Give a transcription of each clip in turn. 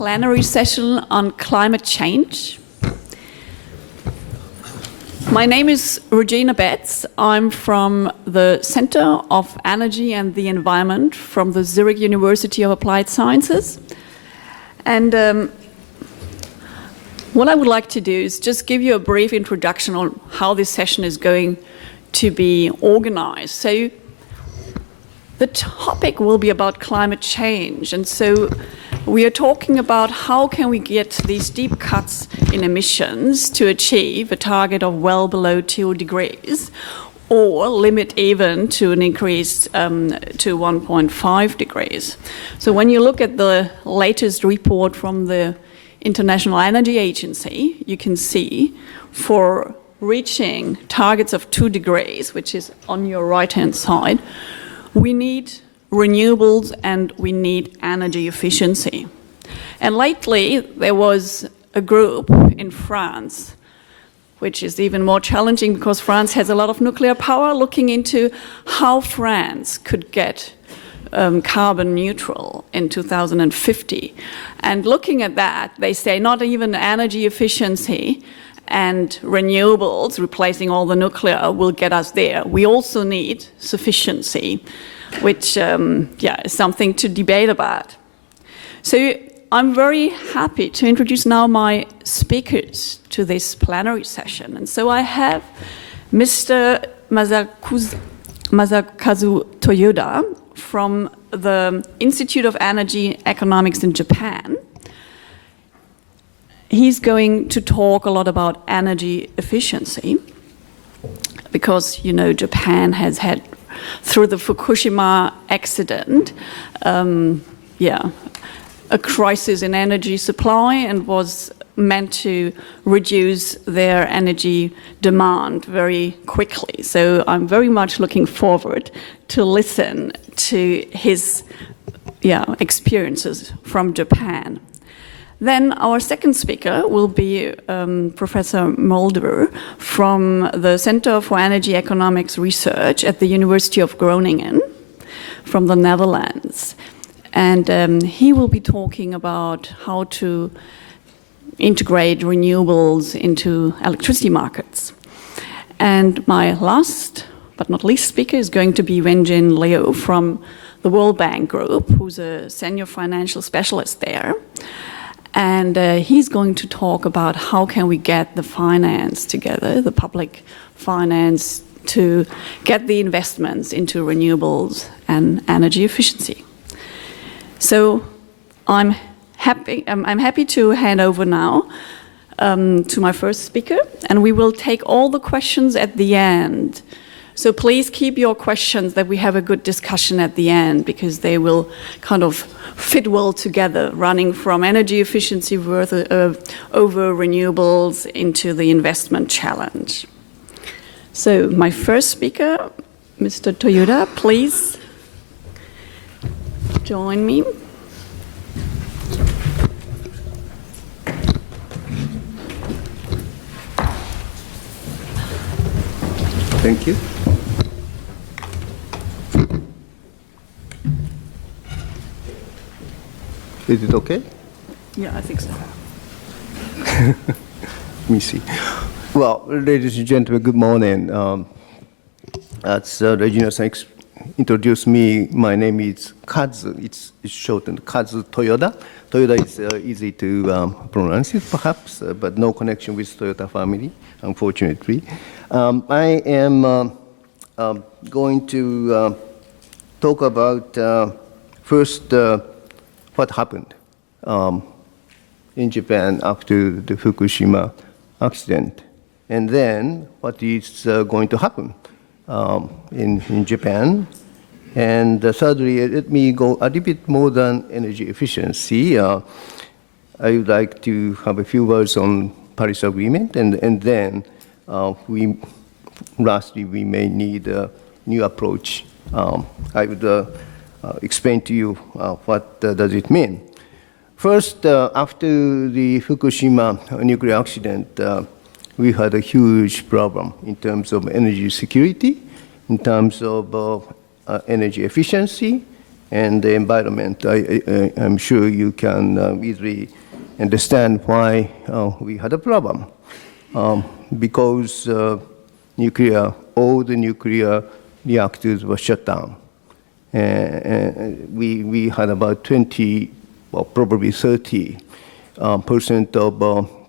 plenary session on climate change. My name is Regina Betz. I'm from the Center of Energy and the Environment from the Zurich University of Applied Sciences. And what I would like to do is just give you a brief introduction on how this session is going to be organized. So the topic will be about climate change. And so we are talking about how can we get these deep cuts in emissions to achieve a target of well below 2 degrees, or limit even to an increase to 1.5 degrees. So when you look at the latest report from the International Energy Agency, you can see for reaching targets of 2 degrees, which is on your right-hand side, we need renewables and we need energy efficiency. And lately, there was a group in France, which is even more challenging because France has a lot of nuclear power, looking into how France could get carbon neutral in 2050. And looking at that, they say not even energy efficiency and renewables, replacing all the nuclear, will get us there. We also need sufficiency, which is something to debate about. So I'm very happy to introduce now my speakers to this plenary session. And so I have Mr. Masakazu Toyoda from the Institute of Energy Economics in Japan. He's going to talk a lot about energy efficiency because, you know, Japan has had, through the Fukushima accident, a crisis in energy supply and was meant to reduce their energy demand very quickly. So I'm very much looking forward to listen to his experiences from Japan. Then our second speaker will be Professor Mulder from the Center for Energy Economics Research at the University of Groningen from the Netherlands. And he will be talking about how to integrate renewables into electricity markets. And my last but not least speaker is going to be Leow from the World Bank Group, who's a senior financial specialist there. And he's going to talk about how can we get the finance together, the public finance, to get the investments into renewables and energy efficiency. So I'm happy to hand over now to my first speaker, and we will take all the questions at the end. So please keep your questions that we have a good discussion at the end, because they will kind of fit well together, running from energy efficiency over renewables into the investment challenge. So my first speaker, Mr. Toyoda, please join me. Thank you. Is it okay? Yeah, I think so. Let me see. Well, ladies and gentlemen, good morning. As Regina introduced me, my name is Kazu. It's shortened Kazu Toyoda. Toyoda is easy to pronounce it, perhaps, but no connection with Toyota family, unfortunately. I am going to talk about first what happened in Japan after the Fukushima accident, and then what is going to happen in Japan. And thirdly, let me go a little bit more than energy efficiency. I would like to have a few words on Paris Agreement, and then lastly, we may need a new approach. I would explain to you what does it mean. First, after the Fukushima nuclear accident, we had a huge problem in terms of energy security, in terms of energy efficiency, and the environment, I'm sure you can easily understand why we had a problem. Because all the nuclear reactors were shut down. And we had about 20, or probably 30% of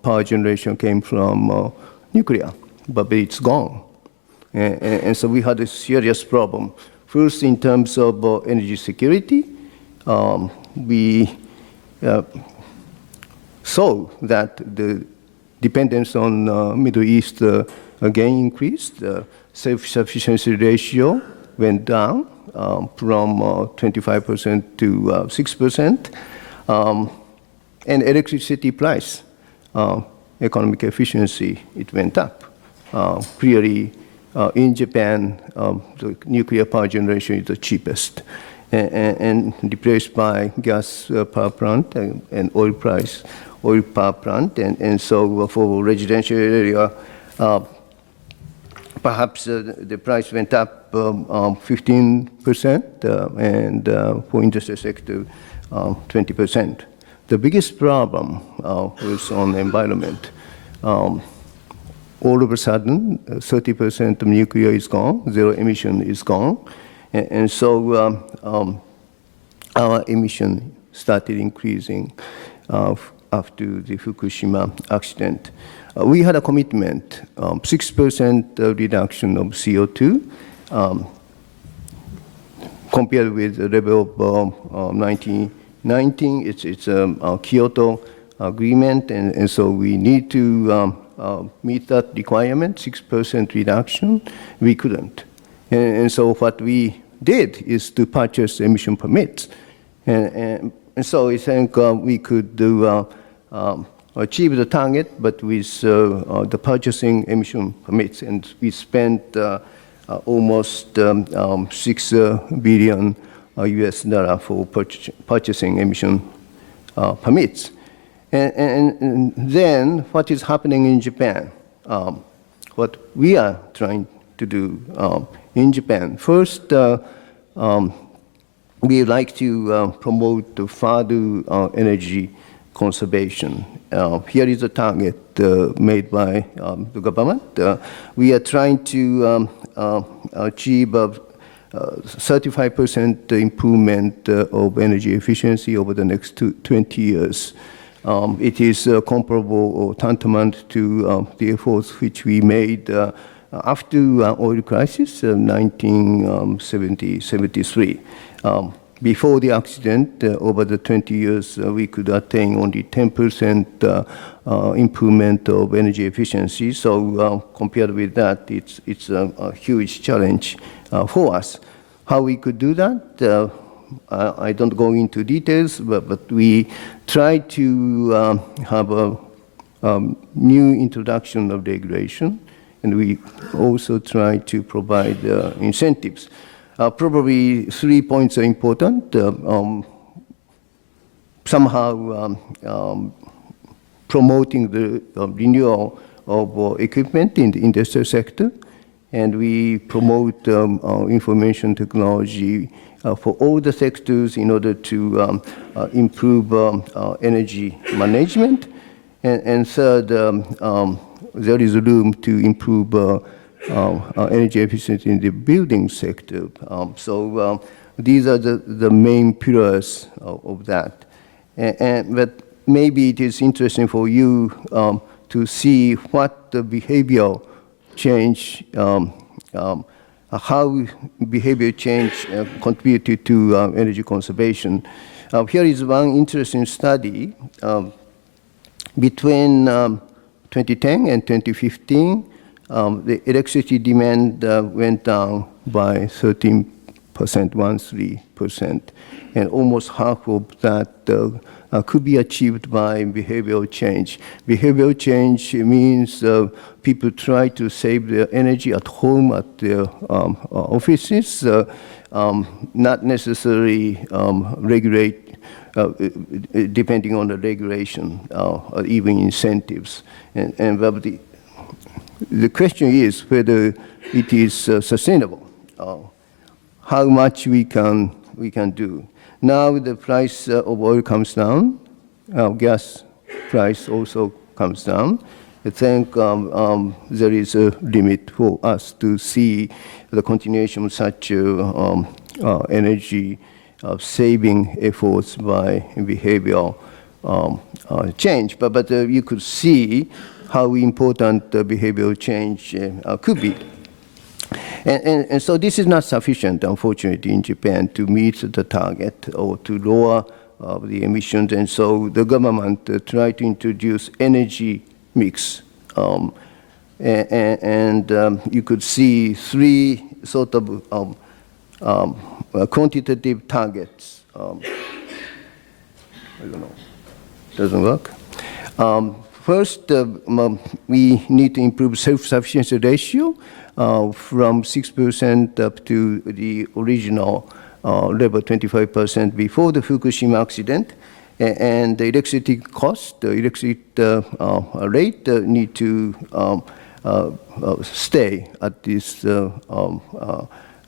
power generation came from nuclear, but it's gone. And so we had a serious problem. First, in terms of energy security, we saw that the dependence on Middle East again increased. Self-sufficiency ratio went down from 25% to 6%. And electricity price, economic efficiency, it went up. Clearly, in Japan, the nuclear power generation is the cheapest and replaced by gas power plant and oil power plant. And so for residential area, perhaps the price went up 15%, and for industrial sector, 20%. The biggest problem was on the environment. All of a sudden, 30% of nuclear is gone, zero emission is gone. And so our emission started increasing after the Fukushima accident. We had a commitment, 6% reduction of CO2, compared with the level of 1990. It's a Kyoto agreement, and so we need to meet that requirement, 6% reduction. We couldn't. And so what we did is to purchase emission permits. And so I think we could achieve the target, but with the purchasing emission permits. And we spent almost $6 billion US for purchasing emission permits. And then what is happening in Japan? What we are trying to do in Japan. First, we like to promote the further energy conservation. Here is a target made by the government. We are trying to achieve 35% improvement of energy efficiency over the next 20 years. It is comparable or tantamount to the efforts which we made after oil crisis, 1973. Before the accident, over the 20 years, we could attain only 10% improvement of energy efficiency. So compared with that, it's a huge challenge for us. How we could do that? I don't go into details, but we try to have a new introduction of regulation, and we also try to provide incentives. Probably 3 points are important. Somehow promoting the renewal of equipment in the industrial sector, and we promote information technology for all the sectors in order to improve energy management. And third, there is room to improve energy efficiency in the building sector. So these are the main pillars of that. But maybe it is interesting for you to see what the behavioral change, how behavior change contributed to energy conservation. Here is one interesting study. Between 2010 and 2015, the electricity demand went down by 13%, and almost half of that could be achieved by behavioral change. Behavioral change means people try to save their energy at home, at their offices, not necessarily regulate, depending on the regulation or even incentives. And the question is whether it is sustainable, how much we can do. Now the price of oil comes down, gas price also comes down. I think there is a limit for us to see the continuation of such energy saving efforts by behavioral change. But you could see how important behavioral change could be. And so this is not sufficient, unfortunately, in Japan to meet the target or to lower the emissions. And so the government tried to introduce energy mix. You could see three sort of quantitative targets. I don't know, doesn't work. First, we need to improve self-sufficiency ratio from 6% up to the original level 25% before the Fukushima accident. And the electricity cost, the electricity rate need to stay at this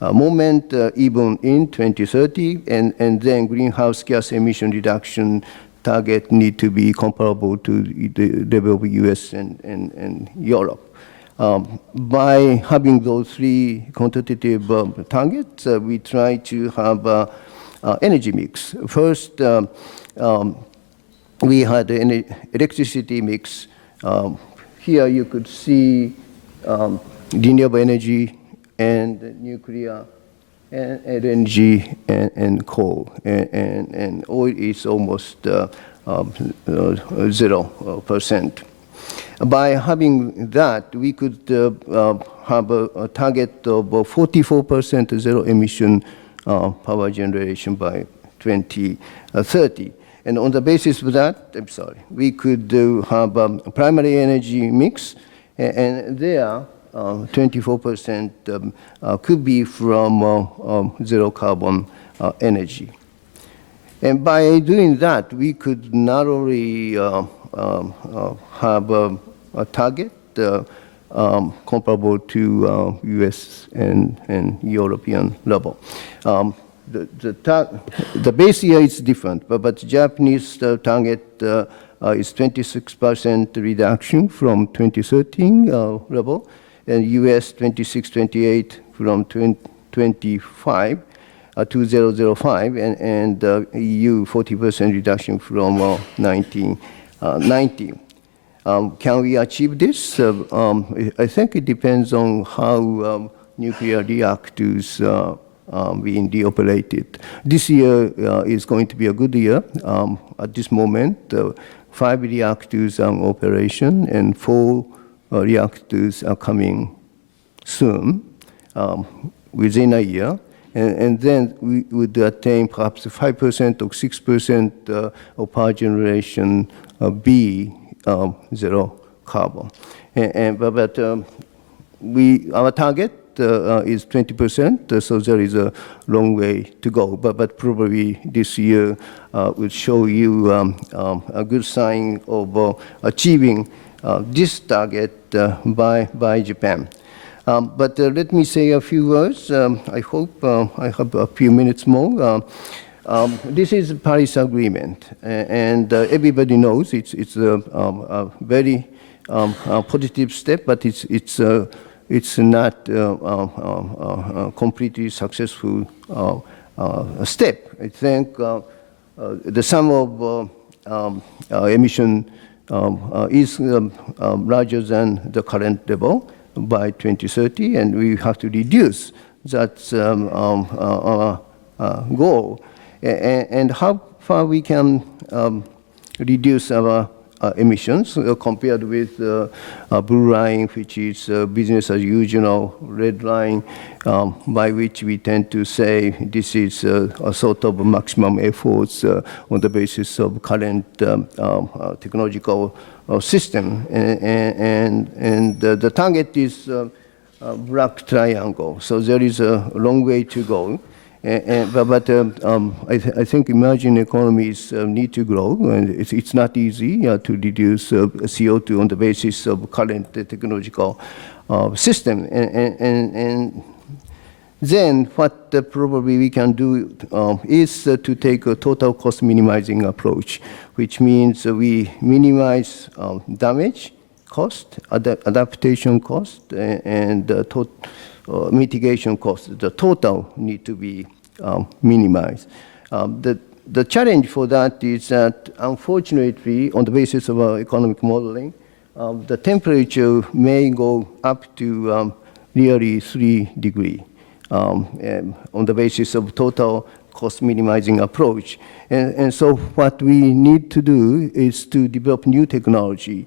moment even in 2030, and then greenhouse gas emission reduction target need to be comparable to the level of US and Europe. By having those three quantitative targets, we try to have energy mix. First, we had an electricity mix. Here you could see renewable energy and nuclear and LNG and coal, and oil is almost 0%. By having that, we could have a target of 44% zero emission power generation by 2030. And on the basis of that, we could have a primary energy mix, and there 24% could be from zero carbon energy. And by doing that, we could not only have a target comparable to US and European level. The base year is different, but Japanese target is 26% reduction from 2013 level, and US 26-28 from 2025 to 2005, and EU 40% reduction from 1990. Can we achieve this? I think it depends on how nuclear reactors being deoperated. This year is going to be a good year. At this moment, 5 reactors are in operation and 4 reactors are coming soon, within a year. And then we would attain perhaps 5% or 6% of power generation be zero carbon. But our target is 20%, so there is a long way to go. But probably this year will show you a good sign of achieving this target by Japan. But let me say a few words. I hope I have a few minutes more. This is the Paris Agreement, and everybody knows it's a very positive step, but it's not a completely successful step. I think the sum of emission is larger than the current level by 2030, and we have to reduce that goal. And how far we can reduce our emissions compared with blue line, which is business as usual, red line, by which we tend to say this is a sort of maximum efforts on the basis of current technological system. And the target is black triangle. So there is a long way to go. But I think emerging economies need to grow, and it's not easy to reduce CO2 on the basis of current technological system. And Then what probably we can do is to take a total cost minimizing approach, which means we minimize damage cost, adaptation cost, and mitigation cost. The total need to be minimized. The challenge for that is that, unfortunately, on the basis of our economic modeling, the temperature may go up to nearly 3 degrees on the basis of total cost minimizing approach. And so what we need to do is to develop new technology.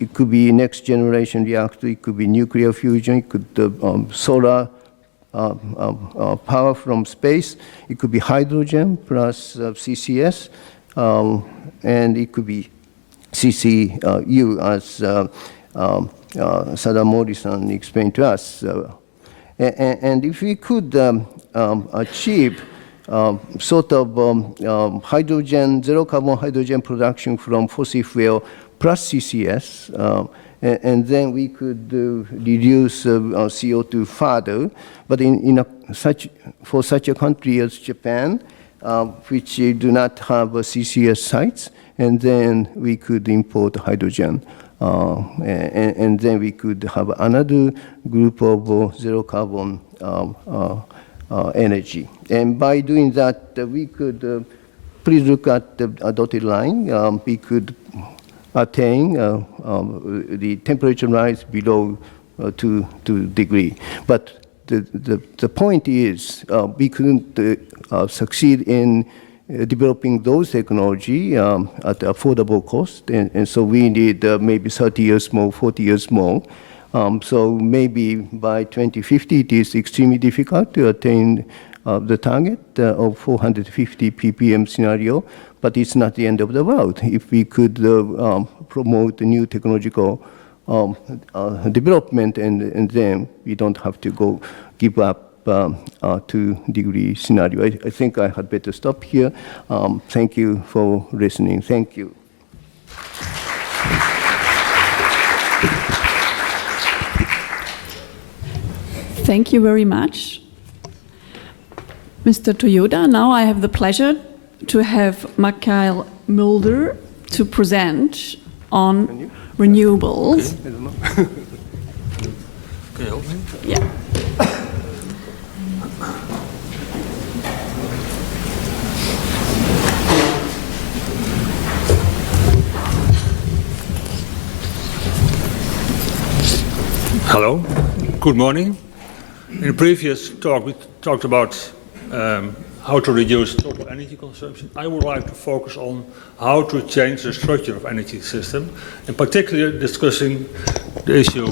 It could be next generation reactor, it could be nuclear fusion, it could solar power from space, it could be hydrogen plus CCS, and it could be CCU, as Sada Morrison explained to us. And if we could achieve sort of hydrogen, zero carbon hydrogen production from fossil fuel plus CCS, and then we could reduce CO2 further. But for such a country as Japan, which do not have CCS sites, and then we could import hydrogen. And then we could have another group of zero carbon energy. And by doing that, we could, please look at the dotted line, we could attain the temperature rise below 2 degrees. But the point is, we couldn't succeed in developing those technology at affordable cost, and so we need maybe 30 years more, 40 years more. So maybe by 2050, it is extremely difficult to attain the target of 450 ppm scenario, but it's not the end of the world. If we could promote new technological development, and then we don't have to give up 2 degree scenario. I think I had better stop here. Thank you for listening. Thank you. Thank you very much, Mr. Toyoda. Now I have the pleasure to have Machiel Mulder to present on renewables. Okay, I don't know. Can you help me? Yeah. Hello, good morning. In the previous talk, we talked about how to reduce total energy consumption. I would like to focus on how to change the structure of energy system, in particular discussing the issue.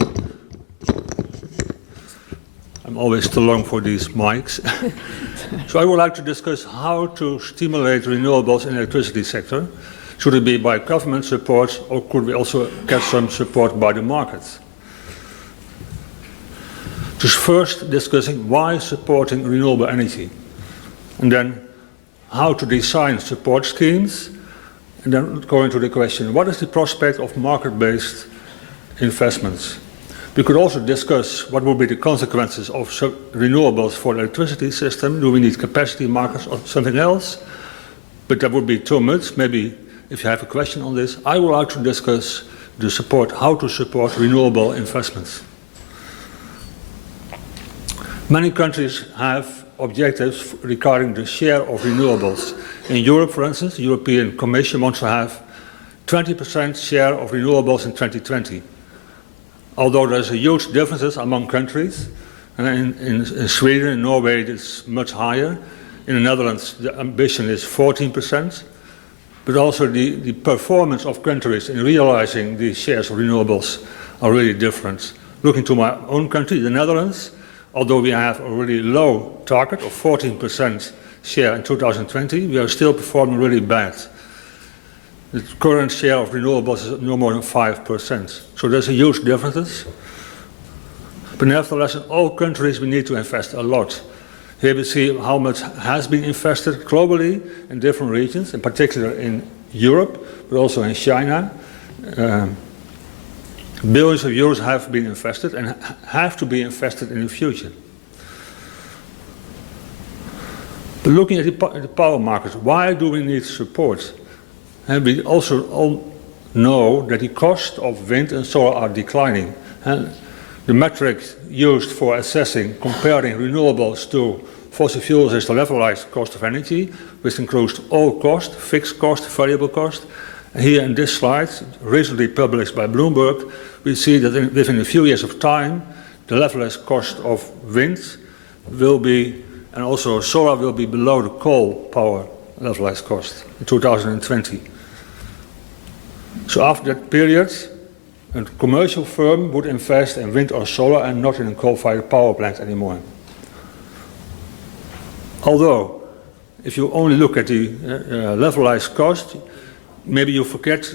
I'm always too long for these mics. So I would like to discuss how to stimulate renewables in the electricity sector. Should it be by government support, or could we also get some support by the market? Just first discussing why supporting renewable energy, and then how to design support schemes, and then going to the question, what is the prospect of market-based investments? We could also discuss what will be the consequences of renewables for the electricity system. Do we need capacity markets or something else? But that would be too much. Maybe if you have a question on this, I would like to discuss how to support renewable investments. Many countries have objectives regarding the share of renewables. In Europe, for instance, the European Commission wants to have 20% share of renewables in 2020. Although there's a huge differences among countries, and in Sweden and Norway it's much higher. In the Netherlands the ambition is 14%, but also the performance of countries in realizing the shares of renewables are really different. Looking to my own country, the Netherlands, although we have a really low target of 14% share in 2020, we are still performing really bad. The current share of renewables is no more than 5%. So there's a huge difference. But nevertheless, in all countries we need to invest a lot. Here we see how much has been invested globally in different regions, in particular in Europe, but also in China. Billions of euros have been invested and have to be invested in the future. But looking at the power market, why do we need support? And we also all know that the cost of wind and solar are declining. And the metric used for assessing, comparing renewables to fossil fuels is the levelized cost of energy, which includes all cost, fixed cost, variable cost. And here in this slide, recently published by Bloomberg, we see that within a few years of time, the levelized cost of wind will be, and also solar will be below the coal power levelized cost in 2020. So after that period, a commercial firm would invest in wind or solar and not in a coal-fired power plant anymore. Although, if you only look at the levelized cost, maybe you forget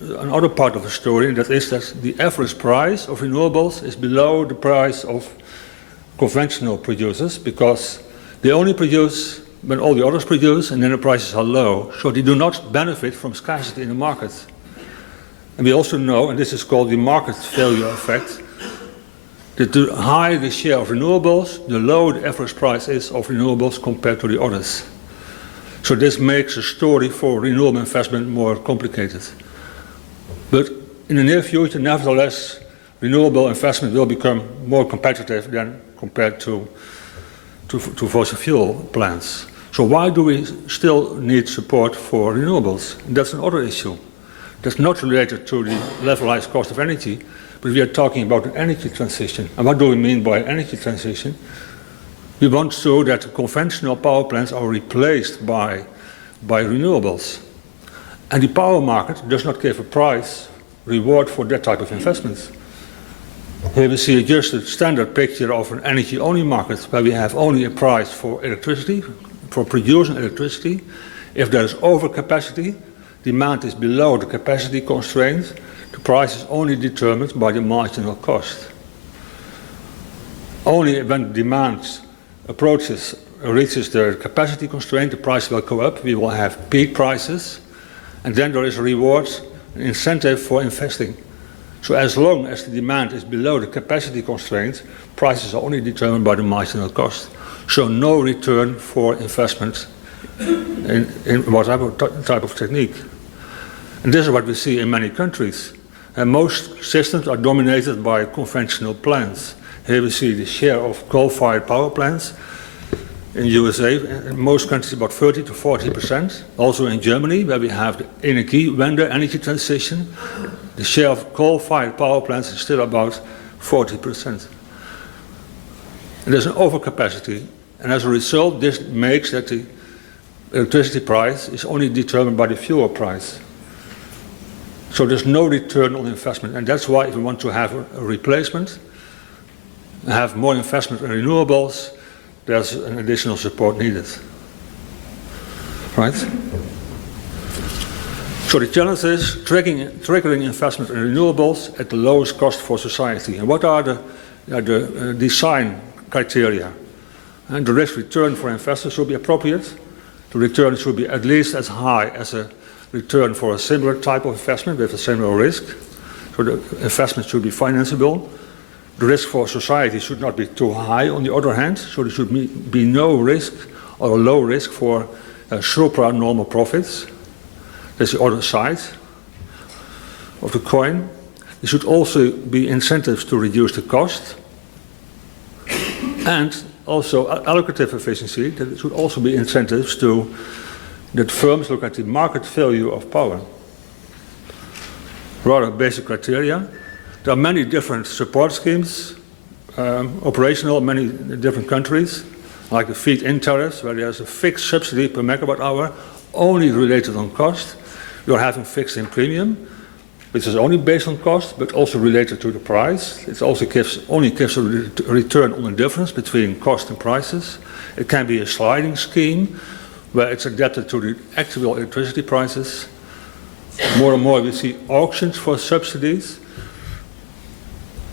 another part of the story, and that is that the average price of renewables is below the price of conventional producers, because they only produce when all the others produce, and then the prices are low, so they do not benefit from scarcity in the market. And we also know, and this is called the market failure effect, that the higher the share of renewables, the lower the average price is of renewables compared to the others. So this makes the story for renewable investment more complicated. But in the near future, nevertheless, renewable investment will become more competitive than compared to fossil fuel plants. So why do we still need support for renewables? And that's another issue. That's not related to the levelized cost of energy, but we are talking about an energy transition. And what do we mean by energy transition? We want so that conventional power plants are replaced by renewables. And the power market does not give a price reward for that type of investments. Here we see just a standard picture of an energy-only market where we have only a price for electricity, for producing electricity. If there is overcapacity, demand is below the capacity constraint, the price is only determined by the marginal cost. Only when demand reaches the capacity constraint, the price will go up, we will have peak prices, and then there is a reward, an incentive for investing. So as long as the demand is below the capacity constraint, prices are only determined by the marginal cost. So no return for investment in whatever type of technique. And this is what we see in many countries. And most systems are dominated by conventional plants. Here we see the share of coal-fired power plants. In USA, in most countries about 30 to 40%. Also in Germany, where we have the Energiewende, energy transition, the share of coal-fired power plants is still about 40%. And there's an overcapacity. And as a result, this makes that the electricity price is only determined by the fuel price. So there's no return on investment. And that's why if we want to have a replacement, have more investment in renewables, there's an additional support needed. Right? So the challenge is triggering investment in renewables at the lowest cost for society. And what are the design criteria? And the risk return for investors should be appropriate. The return should be at least as high as a return for a similar type of investment with a similar risk. So the investment should be financeable. The risk for society should not be too high on the other hand, so there should be no risk or a low risk for supra-normal profits. That's the other side of the coin. There should also be incentives to reduce the cost, and also allocative efficiency. There should also be incentives that firms look at the market value of power. Rather basic criteria. There are many different support schemes, operational in many different countries, like the feed-in tariffs, where there's a fixed subsidy per megawatt hour, only related on cost. You're having fixed-in premium, which is only based on cost, but also related to the price. It also only gives a return on the difference between cost and prices. It can be a sliding scheme, where it's adapted to the actual electricity prices. More and more we see auctions for subsidies,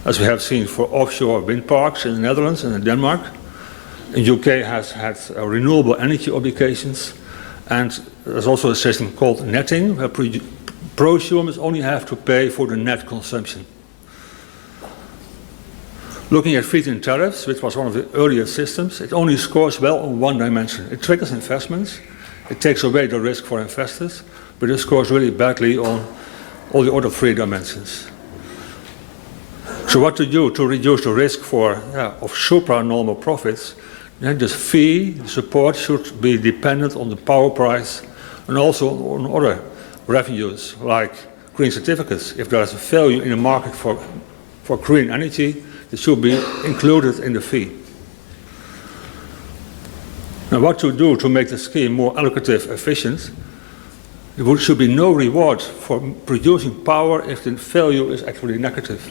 as we have seen for offshore wind parks in the Netherlands and in Denmark. The UK has had renewable energy obligations, and there's also a system called netting, where prosumers only have to pay for the net consumption. Looking at feed-in tariffs, which was one of the earlier systems, it only scores well on one dimension. It triggers investments, it takes away the risk for investors, but it scores really badly on all the other three dimensions. So what to do to reduce the risk of supranormal profits? Then the fee, the support, should be dependent on the power price and also on other revenues, like green certificates. If there is a failure in the market for green energy, it should be included in the fee. Now, what to do to make the scheme more allocative efficient? There should be no reward for producing power if the value is actually negative.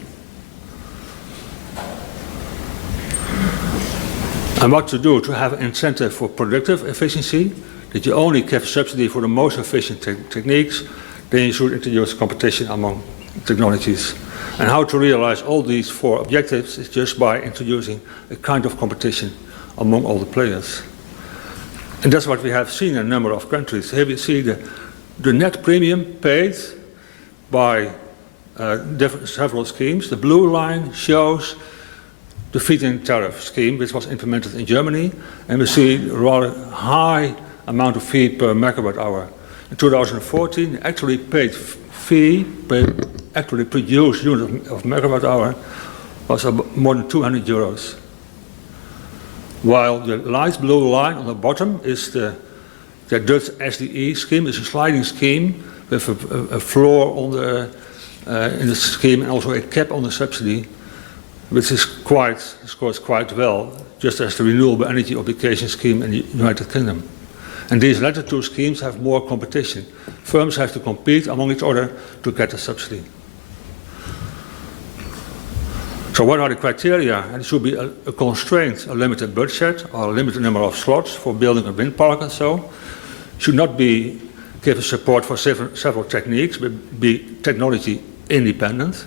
And what to do to have an incentive for productive efficiency, that you only give subsidy for the most efficient techniques, then you should introduce competition among technologies. And how to realize all these four objectives is just by introducing a kind of competition among all the players. And that's what we have seen in a number of countries. Here we see the net premium paid by several schemes. The blue line shows the feed-in tariff scheme, which was implemented in Germany, and we see a rather high amount of fee per megawatt hour. In 2014, the actually paid fee per actually produced unit of megawatt hour was more than 200 euros. While the light blue line on the bottom is the Dutch SDE scheme, is a sliding scheme with a floor on in the scheme and also a cap on the subsidy, which scores quite well, just as the Renewable Energy Obligation Scheme in the United Kingdom. And these latter two schemes have more competition. Firms have to compete among each other to get a subsidy. So what are the criteria? And it should be a constraint, a limited budget, or a limited number of slots for building a wind park and so. Should not be given support for several techniques, but be technology independent.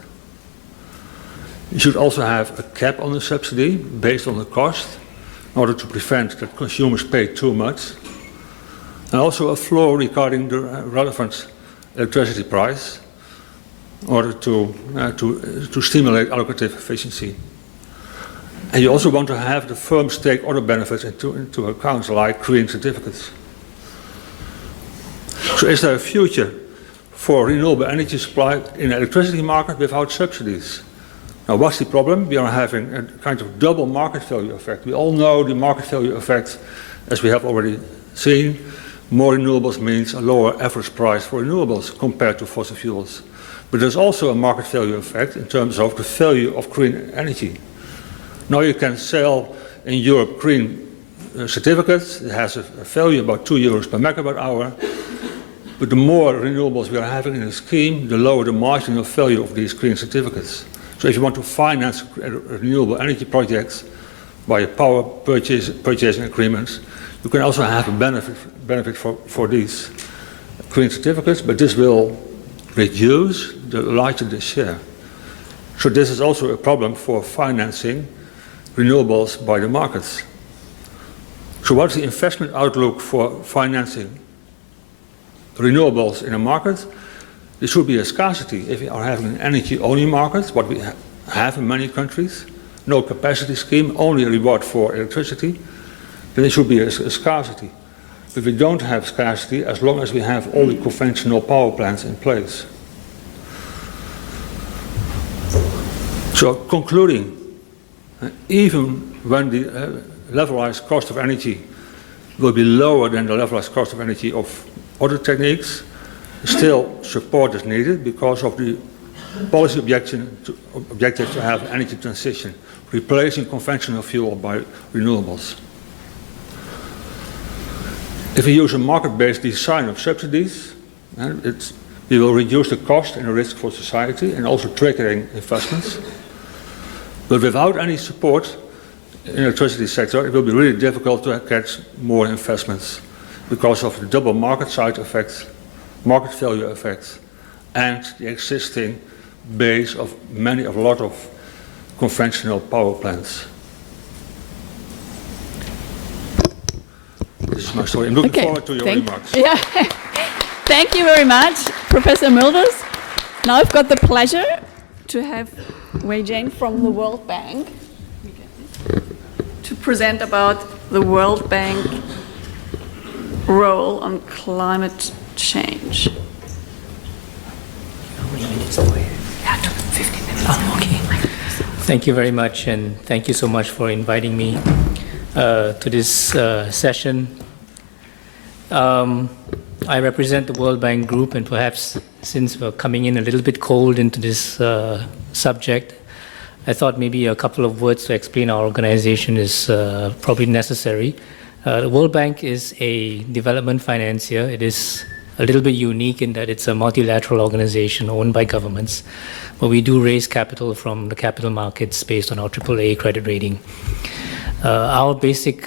You should also have a cap on the subsidy based on the cost in order to prevent that consumers pay too much. And also a floor regarding the relevant electricity price in order to stimulate allocative efficiency. And you also want to have the firms take other benefits into account, like green certificates. So is there a future for renewable energy supply in the electricity market without subsidies? Now, what's the problem? We are having a kind of double market value effect. We all know the market value effect, as we have already seen. More renewables means a lower average price for renewables compared to fossil fuels. But there's also a market value effect in terms of the value of green energy. Now you can sell in Europe green certificates. It has a value about 2 euros per megawatt hour. But the more renewables we are having in the scheme, the lower the marginal value of these green certificates. So if you want to finance renewable energy projects by power purchasing agreements, you can also have a benefit for these green certificates, but this will reduce the larger the share. So this is also a problem for financing renewables by the markets. So what's the investment outlook for financing renewables in a market? There should be a scarcity. If we are having an energy-only market, what we have in many countries, no capacity scheme, only a reward for electricity, then there should be a scarcity. But we don't have scarcity as long as we have all the conventional power plants in place. So concluding, even when the levelized cost of energy will be lower than the levelized cost of energy of other techniques, still support is needed because of the policy objective to have energy transition, replacing conventional fuel by renewables. If we use a market-based design of subsidies, we will reduce the cost and the risk for society and also triggering investments. But without any support in the electricity sector, it will be really difficult to get more investments because of the double market side effects, market value effects, and the existing base of a lot of conventional power plants. This is my story. I'm looking forward to your remarks. Yeah. Thank you very much, Professor Mulder. Now I've got the pleasure to have Weijen from the World Bank to present about the World Bank role on climate change. Oh, okay. Thank you very much, and thank you so much for inviting me to this session. I represent the World Bank Group, and perhaps since we're coming in a little bit cold into this subject, I thought maybe a couple of words to explain our organization is probably necessary. The World Bank is a development financier. It is a little bit unique in that it's a multilateral organization owned by governments, but we do raise capital from the capital markets based on our AAA credit rating. Our basic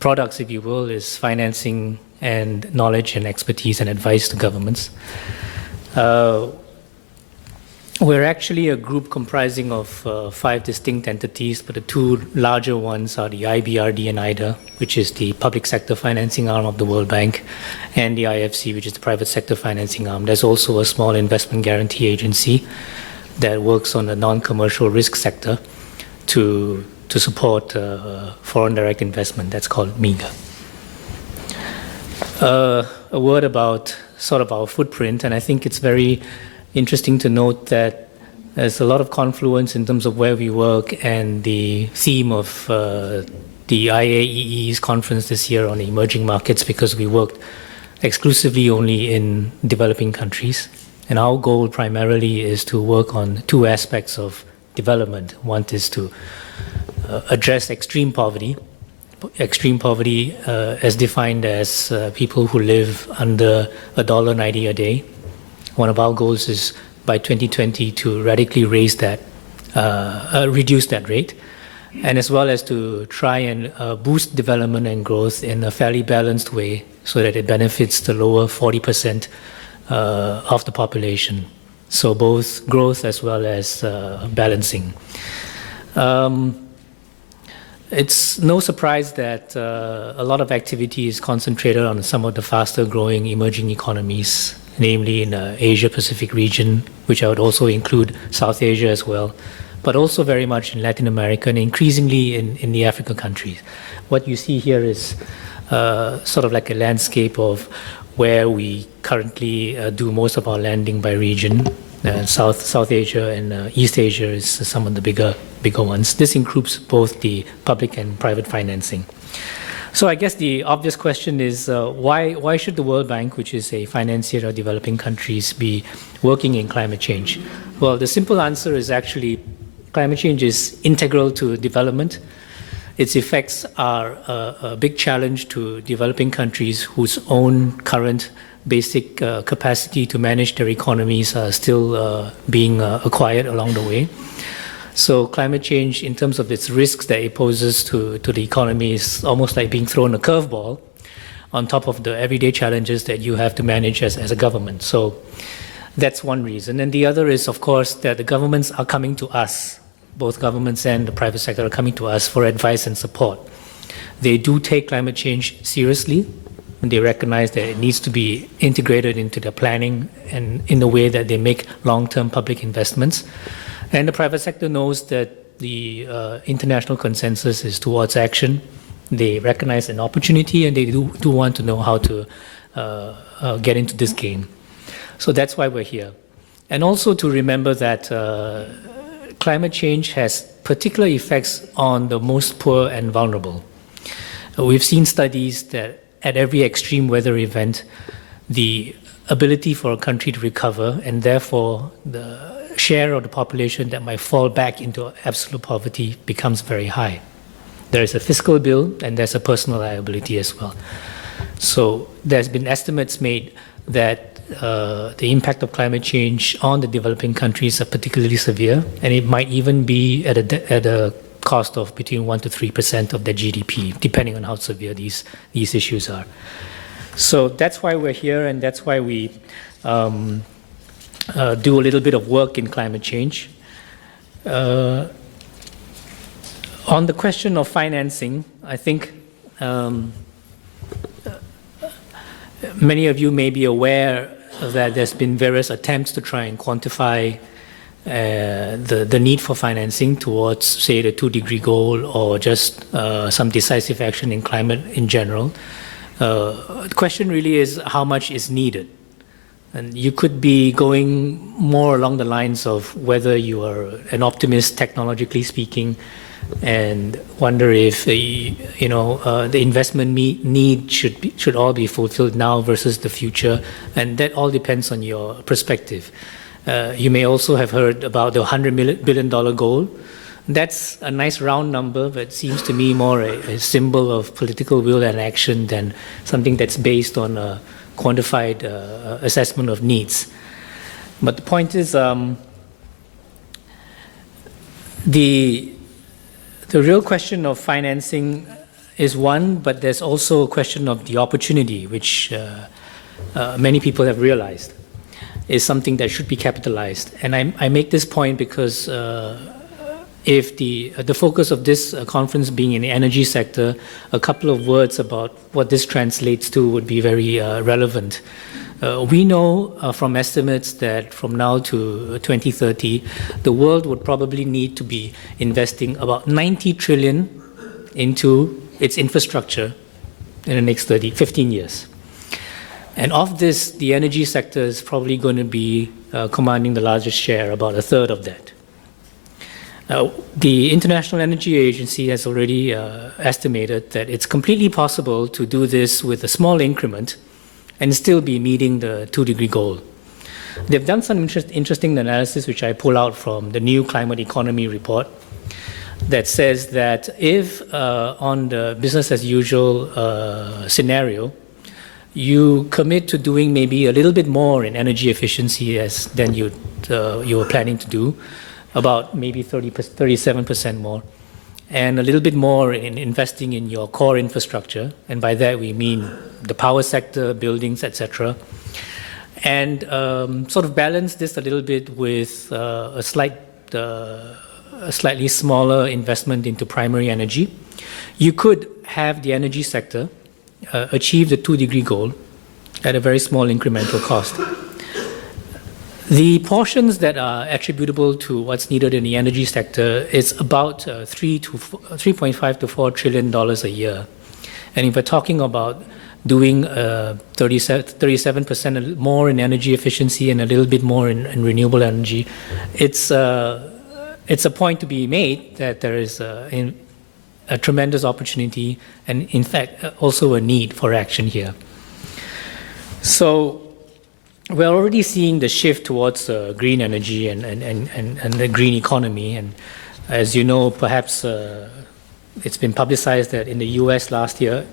products, if you will, is financing and knowledge and expertise and advice to governments. We're actually a group comprising of 5 distinct entities, but the 2 larger ones are the IBRD and IDA, which is the public sector financing arm of the World Bank, and the IFC, which is the private sector financing arm. There's also a small investment guarantee agency that works on the non-commercial risk sector to support foreign direct investment. That's called MIGA. A word about sort of our footprint, and I think it's very interesting to note that there's a lot of confluence in terms of where we work and the theme of the IEEE's conference this year on emerging markets, because we worked exclusively only in developing countries. And our goal primarily is to work on 2 aspects of development. One is to address extreme poverty. Extreme poverty as defined as people who live under $1.90 a day. One of our goals is by 2020 to radically raise that, reduce that rate, and as well as to try and boost development and growth in a fairly balanced way so that it benefits the lower 40% of the population. So both growth as well as balancing. It's no surprise that a lot of activity is concentrated on some of the faster growing emerging economies, namely in the Asia-Pacific region, which I would also include South Asia as well, but also very much in Latin America and increasingly in the African countries. What you see here is sort of like a landscape of where we currently do most of our lending by region. South Asia and East Asia is some of the bigger ones. This includes both the public and private financing. So I guess the obvious question is why should the World Bank, which is a financier of developing countries, be working in climate change? Well, the simple answer is actually climate change is integral to development. Its effects are a big challenge to developing countries whose own current basic capacity to manage their economies are still being acquired along the way. So climate change, in terms of its risks that it poses to the economy, is almost like being thrown a curveball on top of the everyday challenges that you have to manage as a government. So that's one reason. And the other is, of course, that the governments are coming to us. Both governments and the private sector are coming to us for advice and support. They do take climate change seriously, and they recognize that it needs to be integrated into their planning and in the way that they make long-term public investments. And the private sector knows that the international consensus is towards action. They recognize an opportunity, and they do want to know how to get into this game. So that's why we're here. And also to remember that climate change has particular effects on the most poor and vulnerable. We've seen studies that at every extreme weather event, the ability for a country to recover, and therefore the share of the population that might fall back into absolute poverty, becomes very high. There is a fiscal bill and there's a personal liability as well. So there's been estimates made that the impact of climate change on the developing countries are particularly severe, and it might even be at a cost of between 1% to 3% of their GDP, depending on how severe these issues are. So that's why we're here, and that's why we do a little bit of work in climate change. On the question of financing, I think many of you may be aware that there's been various attempts to try and quantify the need for financing towards, say, the 2-degree goal or just some decisive action in climate in general. The question really is how much is needed. And you could be going more along the lines of whether you are an optimist, technologically speaking, and wonder if the investment need should all be fulfilled now versus the future, and that all depends on your perspective. You may also have heard about the $100 billion goal. That's a nice round number, but it seems to me more a symbol of political will and action than something that's based on a quantified assessment of needs. But the point is, the real question of financing is one, but there's also a question of the opportunity, which many people have realized is something that should be capitalized. And I make this point because if the focus of this conference being in the energy sector, a couple of words about what this translates to would be very relevant. We know from estimates that from now to 2030, the world would probably need to be investing about 90 trillion into its infrastructure in the next 15 years. And of this, the energy sector is probably going to be commanding the largest share, about a third of that. The International Energy Agency has already estimated that it's completely possible to do this with a small increment and still be meeting the 2-degree goal. They've done some interesting analysis, which I pull out from the new climate economy report, that says that if on the business as usual scenario, you commit to doing maybe a little bit more in energy efficiency than you were planning to do, about maybe 37% more, and a little bit more in investing in your core infrastructure, and by that we mean the power sector, buildings, etc., and sort of balance this a little bit with a slightly smaller investment into primary energy. You could have the energy sector achieve the 2-degree goal at a very small incremental cost. The portions that are attributable to what's needed in the energy sector is about $3.5 to $4 trillion a year. And if we're talking about doing 37% more in energy efficiency and a little bit more in renewable energy, it's a point to be made that there is a tremendous opportunity and, in fact, also a need for action here. So we're already seeing the shift towards green energy and the green economy. And as you know, perhaps it's been publicized that in the US last year,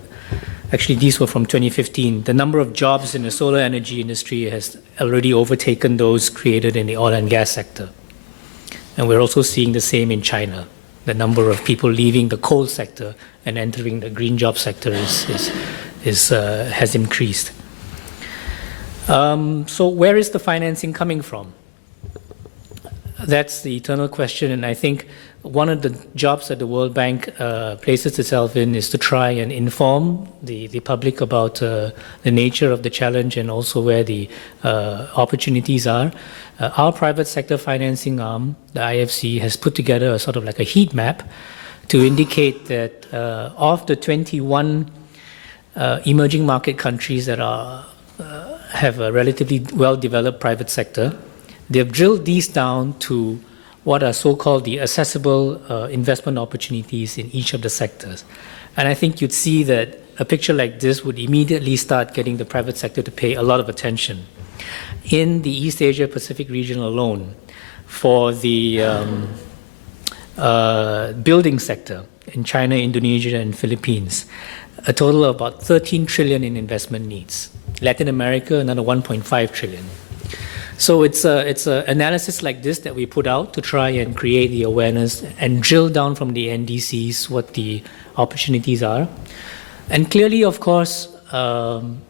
actually these were from 2015, the number of jobs in the solar energy industry has already overtaken those created in the oil and gas sector. And we're also seeing the same in China. The number of people leaving the coal sector and entering the green job sector has increased. So where is the financing coming from? That's the eternal question, and I think one of the jobs that the World Bank places itself in is to try and inform the public about the nature of the challenge and also where the opportunities are. Our private sector financing arm, the IFC, has put together a sort of like a heat map to indicate that of the 21 emerging market countries that have a relatively well-developed private sector, they've drilled these down to what are so-called the accessible investment opportunities in each of the sectors. And I think you'd see that a picture like this would immediately start getting the private sector to pay a lot of attention. In the East Asia Pacific region alone, for the building sector in China, Indonesia, and Philippines, a total of about 13 trillion in investment needs. Latin America, another 1.5 trillion. So it's an analysis like this that we put out to try and create the awareness and drill down from the NDCs what the opportunities are. And clearly, of course,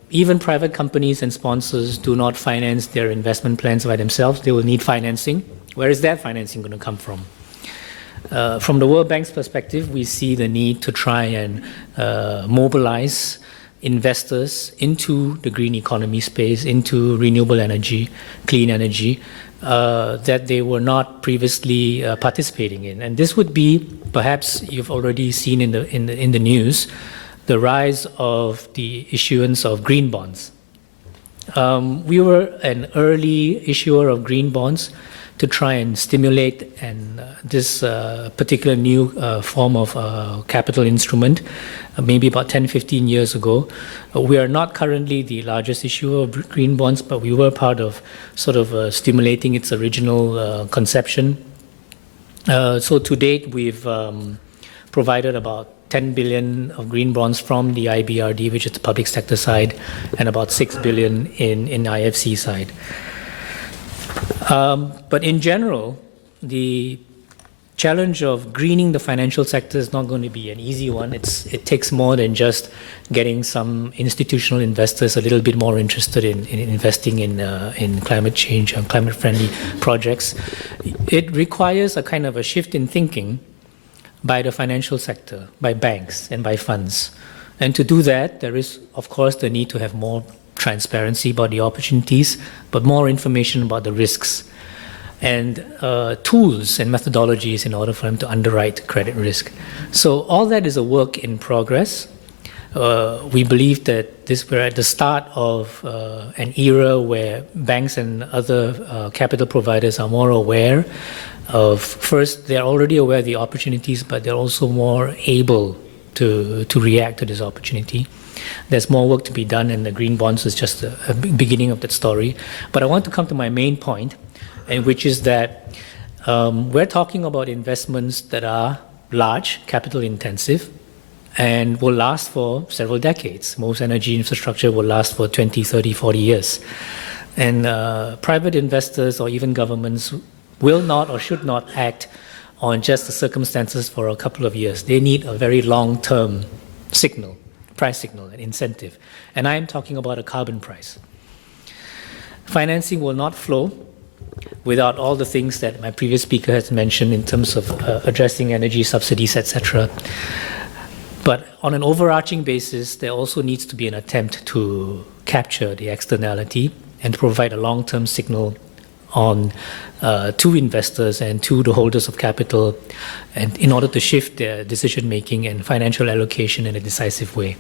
even private companies and sponsors do not finance their investment plans by themselves. They will need financing. Where is that financing going to come from? From the World Bank's perspective, we see the need to try and mobilize investors into the green economy space, into renewable energy, clean energy, that they were not previously participating in. And this would be, perhaps you've already seen in the news, the rise of the issuance of green bonds. We were an early issuer of green bonds to try and stimulate this particular new form of capital instrument, maybe about 10, 15 years ago. We are not currently the largest issuer of green bonds, but we were part of sort of stimulating its original conception. So to date, we've provided about 10 billion of green bonds from the IBRD, which is the public sector side, and about 6 billion in IFC side. But in general, the challenge of greening the financial sector is not going to be an easy one. It takes more than just getting some institutional investors a little bit more interested in investing in climate change and climate-friendly projects. It requires a kind of a shift in thinking by the financial sector, by banks and by funds. And to do that, there is, of course, the need to have more transparency about the opportunities, but more information about the risks, and tools and methodologies in order for them to underwrite credit risk. So all that is a work in progress. We believe that we're at the start of an era where banks and other capital providers are more aware of, first, they're already aware of the opportunities, but they're also more able to react to this opportunity. There's more work to be done, and the green bonds is just a beginning of that story. But I want to come to my main point, and which is that we're talking about investments that are large, capital intensive, and will last for several decades. Most energy infrastructure will last for 20, 30, 40 years. And private investors or even governments will not or should not act on just the circumstances for a couple of years. They need a very long-term signal, price signal, an incentive. And I am talking about a carbon price. Financing will not flow without all the things that my previous speaker has mentioned in terms of addressing energy subsidies, etc. But on an overarching basis, there also needs to be an attempt to capture the externality and to provide a long-term signal on to investors and to the holders of capital, and in order to shift their decision-making and financial allocation in a decisive way.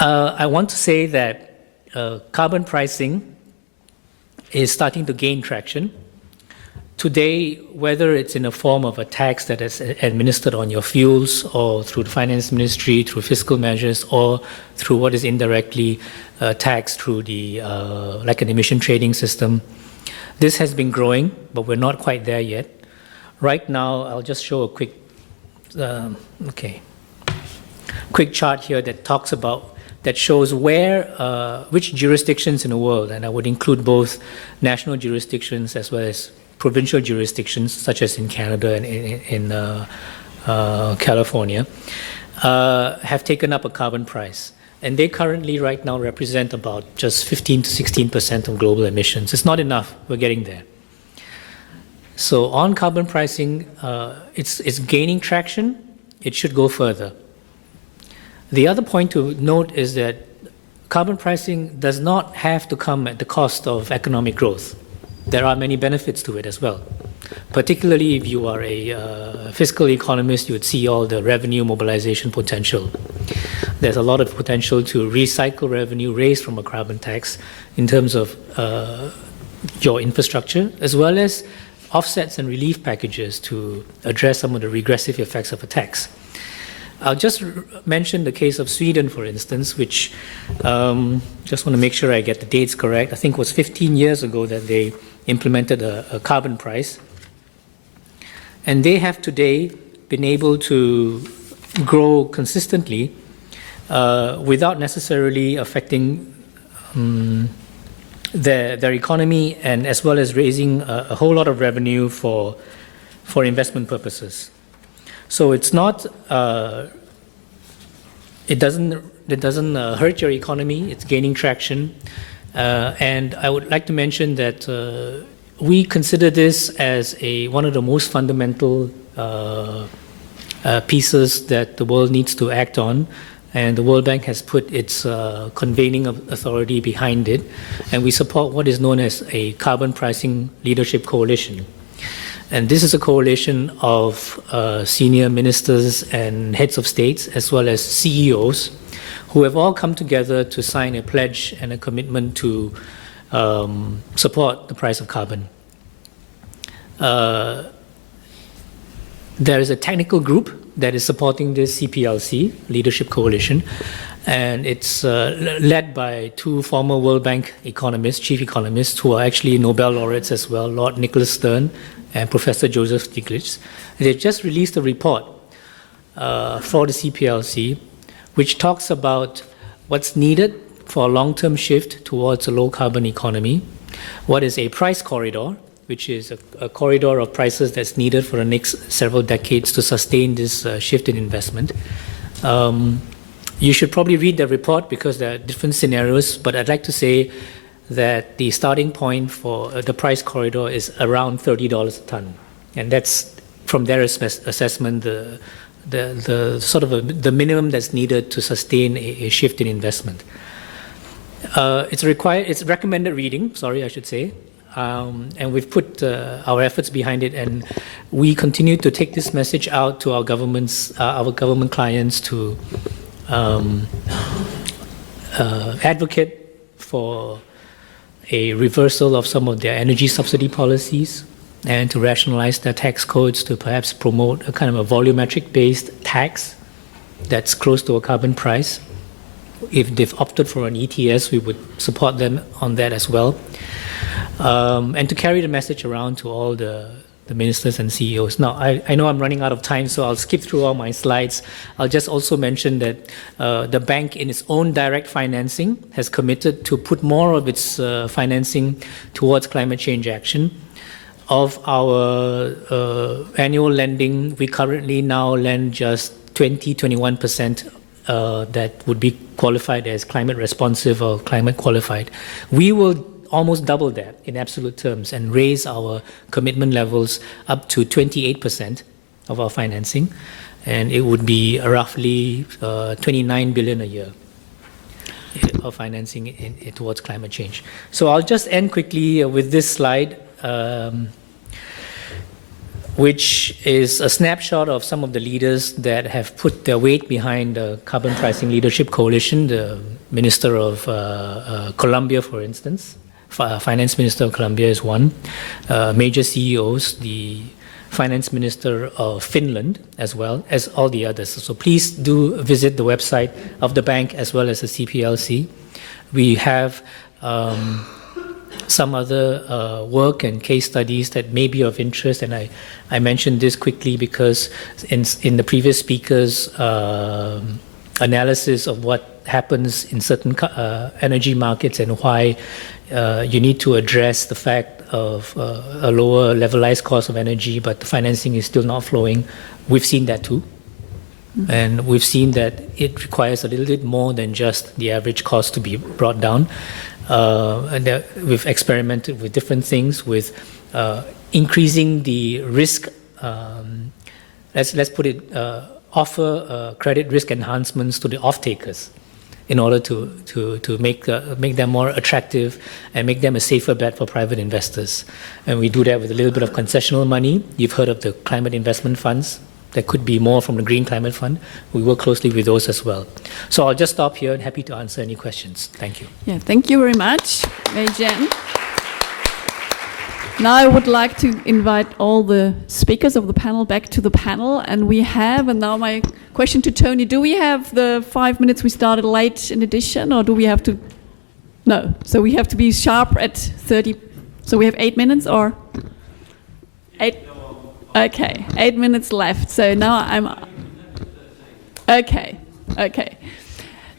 I want to say that carbon pricing is starting to gain traction. Today, whether it's in the form of a tax that is administered on your fuels, or through the finance ministry, through fiscal measures, or through what is indirectly taxed through the like an emission trading system, this has been growing, but we're not quite there yet. Right now, I'll just show a quick chart here that talks about, that shows where, which jurisdictions in the world, and I would include both national jurisdictions as well as provincial jurisdictions, such as in Canada and in California, have taken up a carbon price. And they currently, right now, represent about just 15 to 16% of global emissions. It's not enough. We're getting there. So on carbon pricing, it's gaining traction. It should go further. The other point to note is that carbon pricing does not have to come at the cost of economic growth. There are many benefits to it as well. Particularly if you are a fiscal economist, you would see all the revenue mobilization potential. There's a lot of potential to recycle revenue raised from a carbon tax in terms of your infrastructure, as well as offsets and relief packages to address some of the regressive effects of a tax. I'll just mention the case of Sweden, for instance, which just want to make sure I get the dates correct. I think it was 15 years ago that they implemented a carbon price. And they have today been able to grow consistently without necessarily affecting their economy, and as well as raising a whole lot of revenue for investment purposes. So it's not, it doesn't hurt your economy, it's gaining traction. And I would like to mention that we consider this as one of the most fundamental pieces that the world needs to act on, and the World Bank has put its convening of authority behind it, and we support what is known as a carbon pricing leadership coalition. And this is a coalition of senior ministers and heads of states, as well as CEOs, who have all come together to sign a pledge and a commitment to support the price of carbon. There is a technical group that is supporting this CPLC, Leadership Coalition, and it's led by two former World Bank economists, chief economists, who are actually Nobel laureates as well, Lord Nicholas Stern and Professor Joseph Stiglitz. They've just released a report for the CPLC, which talks about what's needed for a long-term shift towards a low-carbon economy, what is a price corridor, which is a corridor of prices that's needed for the next several decades to sustain this shift in investment. You should probably read the report because there are different scenarios, but I'd like to say that the starting point for the price corridor is around $30 a ton. And that's, from their assessment, the sort of the minimum that's needed to sustain a shift in investment. It's recommended reading, sorry, I should say. And we've put our efforts behind it, and we continue to take this message out to our government clients to advocate for a reversal of some of their energy subsidy policies and to rationalize their tax codes to perhaps promote a kind of a volumetric-based tax that's close to a carbon price. If they've opted for an ETS, we would support them on that as well. And to carry the message around to all the ministers and CEOs. Now, I know I'm running out of time, so I'll skip through all my slides. I'll just also mention that the bank, in its own direct financing, has committed to put more of its financing towards climate change action. Of our annual lending, we currently now lend just 21% that would be qualified as climate responsive or climate qualified. We will almost double that in absolute terms and raise our commitment levels up to 28% of our financing, and it would be roughly 29 billion a year of financing towards climate change. So I'll just end quickly with this slide, which is a snapshot of some of the leaders that have put their weight behind the Carbon Pricing Leadership Coalition. The Minister of Colombia, for instance, Finance Minister of Colombia is one. Major CEOs, the Finance Minister of Finland, as well as all the others. So please do visit the website of the bank as well as the CPLC. We have some other work and case studies that may be of interest, and I mentioned this quickly because in the previous speaker's analysis of what happens in certain energy markets and why you need to address the fact of a lower levelized cost of energy, but the financing is still not flowing. We've seen that too. Mm-hmm. And we've seen that it requires a little bit more than just the average cost to be brought down. And we've experimented with different things, with increasing the risk. Let's put it, offer credit risk enhancements to the off-takers in order to make them more attractive and make them a safer bet for private investors. And we do that with a little bit of concessional money. You've heard of the climate investment funds. There could be more from the Green Climate Fund. We work closely with those as well. So I'll just stop here and happy to answer any questions. Thank you. Yeah, thank you very much, Weijen. Now I would like to invite all the speakers of the panel back to the panel. And now my question to Tony, do we have the 5 minutes we started late in addition, or do we have to? No, so we have to be sharp at 30. So we have 8 minutes or? 8? Okay, 8 minutes left. So now okay.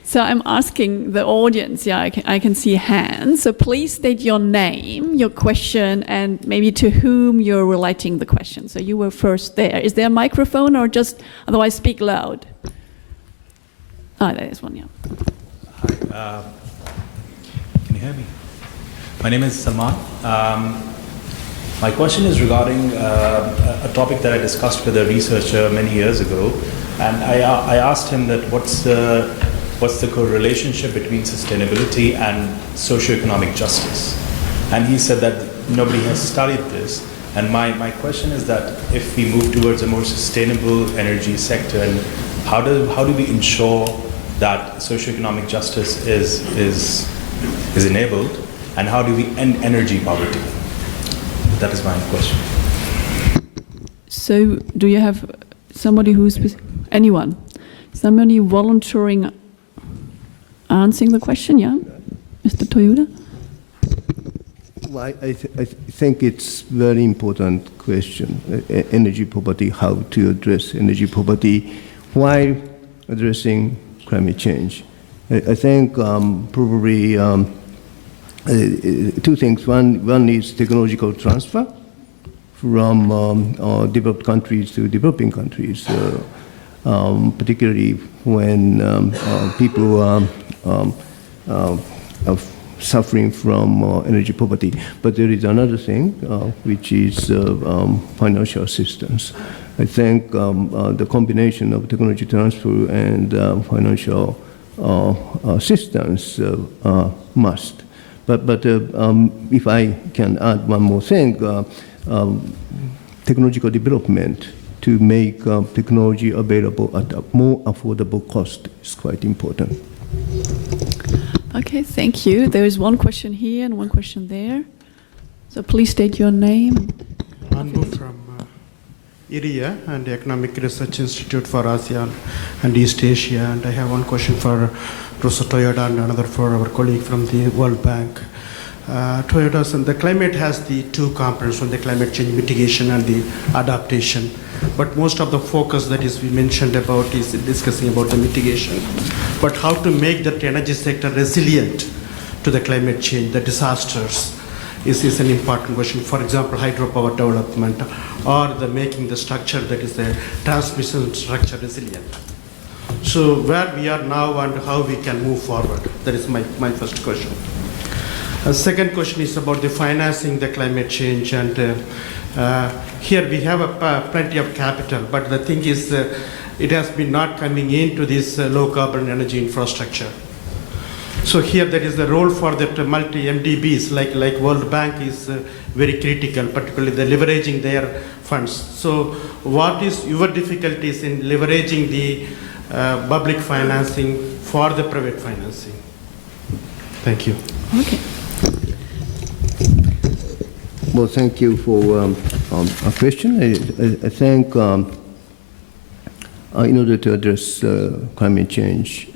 So I'm asking the audience, I can see hands. So please state your name, your question, and maybe to whom you're relating the question. So you were first there. Is there a microphone or just, otherwise speak loud? There's one, yeah. Hi, can you hear me? My name is Salman. My question is regarding a topic that I discussed with a researcher many years ago, And I asked him that what's the correlationship between sustainability and socioeconomic justice? And he said that nobody has studied this. And my question is that if we move towards a more sustainable energy sector, and how do we ensure that socioeconomic justice is enabled, and how do we end energy poverty? That is my question. So do you have somebody anyone? Somebody volunteering answering the question, yeah? Mr. Toyoda? Well, I think it's very important question, energy poverty, how to address energy poverty while addressing climate change. I think probably two things. One is technological transfer from developed countries to developing countries, particularly when people are suffering from energy poverty. But there is another thing, which is financial assistance. I think the combination of technology transfer and financial assistance must. But if I can add one more thing, technological development to make technology available at a more affordable cost is quite important. Okay, thank you. There is one question here and one question there. So please state your name. Anbu from IRIA and the Economic Research Institute for ASEAN and East Asia. And I have one question for Professor Toyoda and another for our colleague from the World Bank. Toyoda, and the climate has the two components, one the climate change mitigation and the adaptation. But most of the focus that is we mentioned about is discussing about the mitigation. But how to make that energy sector resilient to the climate change, the disasters, is an important question. For example, hydropower development or the making the structure that is the transmission structure resilient. So where we are now and how we can move forward. That is my first question. Second question is about the financing the climate change, and here we have plenty of capital, but the thing is it has been not coming into this low carbon energy infrastructure. So here there is the role for the multi-MDBs like World Bank is very critical, particularly the leveraging their funds. So what is your difficulties in leveraging the public financing for the private financing? Thank you. Okay. Well, thank you for a question. I think in order to address climate change,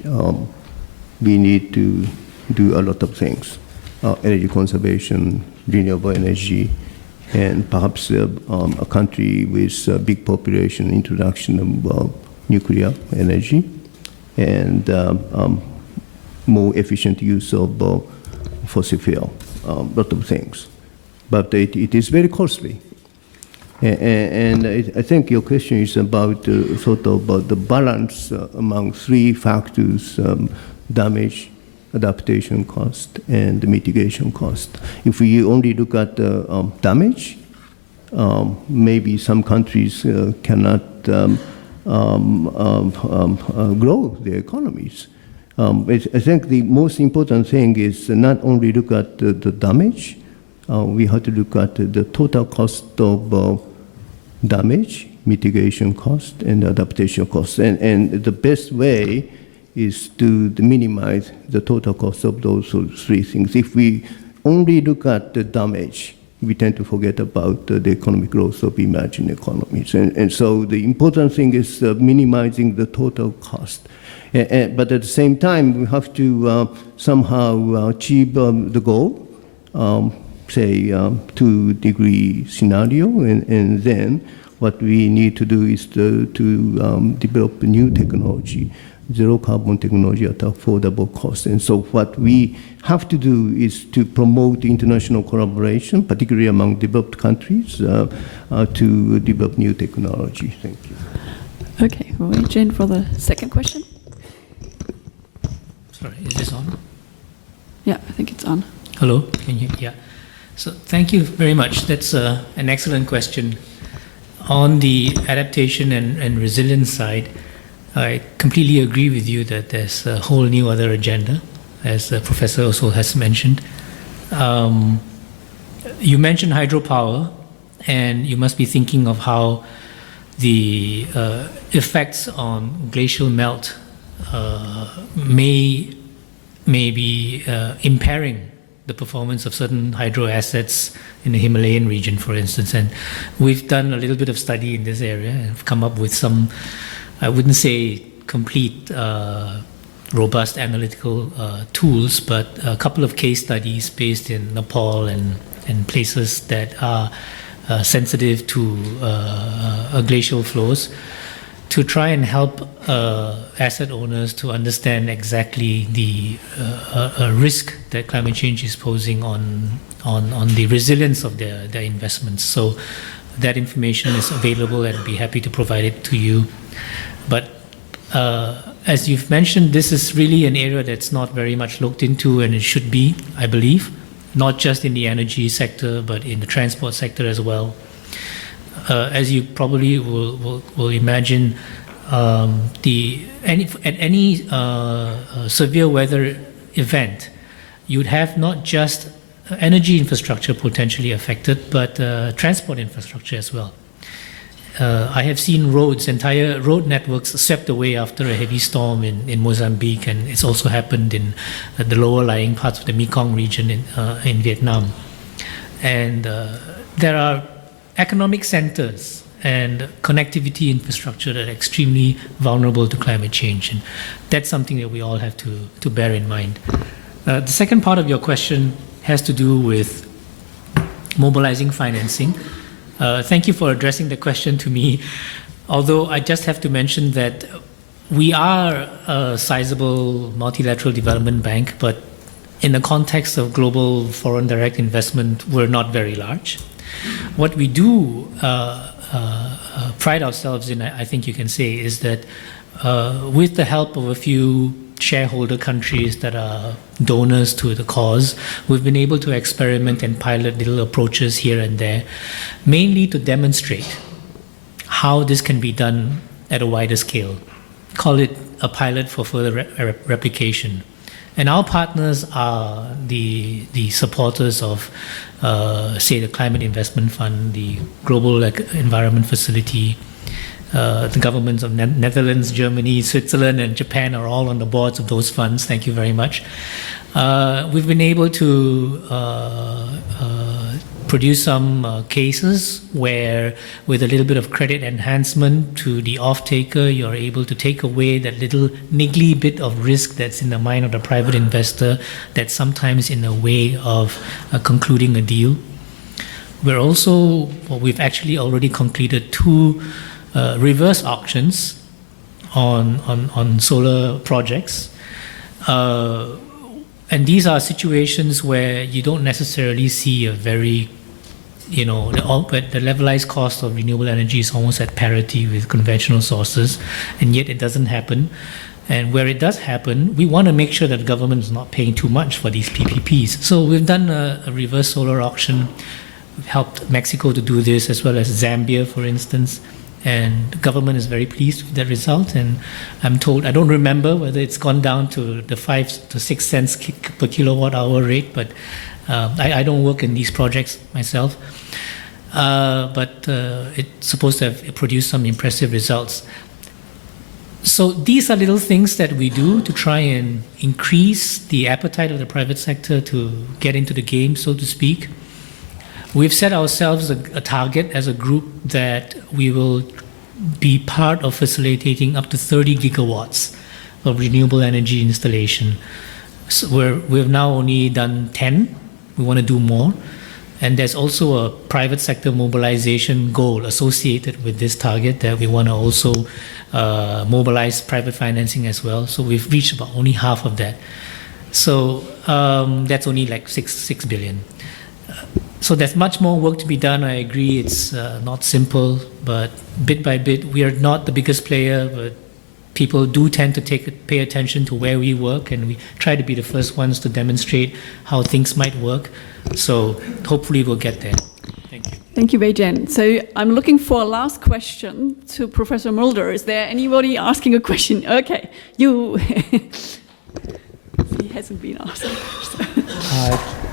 we need to do a lot of things. Energy conservation, renewable energy, and perhaps a country with a big population, introduction of nuclear energy, and more efficient use of fossil fuel, a lot of things. But it is very costly. And I think your question is about sort of about the balance among three factors, damage, adaptation cost, and mitigation cost. If we only look at damage, maybe some countries cannot grow their economies. I think the most important thing is not only look at the damage, we have to look at the total cost of damage, mitigation cost, and adaptation cost. And the best way is to minimize the total cost of those three things. If we only look at the damage, we tend to forget about the economic growth of emerging economies. And so the important thing is minimizing the total cost. But at the same time, we have to somehow achieve the goal, say 2-degree scenario, and then what we need to do is to develop new technology, zero carbon technology at affordable cost. And so what we have to do is to promote international collaboration, particularly among developed countries, to develop new technology. Thank you. Okay, we'll wait, Jane, for the second question. Sorry, is this on? Yeah, I think it's on. Hello, can you? Yeah. So thank you very much. That's an excellent question. On the adaptation and resilience side, I completely agree with you that there's a whole new other agenda, as the professor also has mentioned. You mentioned hydropower, and you must be thinking of how the effects on glacial melt may be impairing the performance of certain hydro assets in the Himalayan region, for instance. And we've done a little bit of study in this area and have come up with some, I wouldn't say complete, robust analytical tools, but a couple of case studies based in Nepal and places that are sensitive to glacial flows, to try and help asset owners to understand exactly the risk that climate change is posing on the resilience of their investments. So that information is available, and I'd be happy to provide it to you. But as you've mentioned, this is really an area that's not very much looked into, and it should be, I believe, not just in the energy sector, but in the transport sector as well. As you probably will imagine, at any severe weather event, you'd have not just energy infrastructure potentially affected, but transport infrastructure as well. I have seen entire road networks swept away after a heavy storm in Mozambique, and it's also happened in the lower lying parts of the Mekong region in Vietnam. And there are economic centers and connectivity infrastructure that are extremely vulnerable to climate change. And that's something that we all have to bear in mind. The second part of your question has to do with mobilizing financing. Thank you for addressing the question to me, although I just have to mention that we are a sizable multilateral development bank, but in the context of global foreign direct investment, we're not very large. What we do pride ourselves in, I think you can say, is that with the help of a few shareholder countries that are donors to the cause, we've been able to experiment and pilot little approaches here and there, mainly to demonstrate how this can be done at a wider scale. Call it a pilot for further replication. And our partners are the supporters of, say, the Climate Investment Fund, the Global Environment Facility. The governments of Netherlands, Germany, Switzerland, and Japan are all on the boards of those funds. Thank you very much. We've been able to produce some cases where, with a little bit of credit enhancement to the off-taker, you're able to take away that little niggly bit of risk that's in the mind of the private investor that's sometimes in the way of concluding a deal. We've actually already concluded 2 reverse auctions on solar projects. And these are situations where you don't necessarily see a very, the levelized cost of renewable energy is almost at parity with conventional sources, and yet it doesn't happen. And where it does happen, we want to make sure that the government is not paying too much for these PPPs. So we've done a reverse solar auction. We've helped Mexico to do this, as well as Zambia, for instance. And the government is very pleased with the result. And I'm told, I don't remember whether it's gone down to the 5 to 6 cents per kilowatt hour rate, but I don't work in these projects myself. But it's supposed to have produced some impressive results. So these are little things that we do to try and increase the appetite of the private sector to get into the game, so to speak. We've set ourselves a target as a group that we will be part of facilitating up to 30 gigawatts of renewable energy installation. So we've now only done 10. We want to do more. And there's also a private sector mobilization goal associated with this target that we want to also mobilize private financing as well. So we've reached about only half of that. So that's only like 6 billion. So there's much more work to be done. I agree it's not simple, but bit by bit, we are not the biggest player, but people do tend to pay attention to where we work, and we try to be the first ones to demonstrate how things might work. So hopefully we'll get there. Thank you. Thank you, Weijen. So I'm looking for a last question to Professor Mulder. Is there anybody asking a question? Okay, you. He hasn't been asked.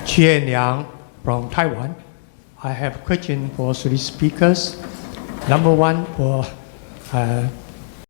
Chien Yang from Taiwan. I have a question for three speakers. Number one for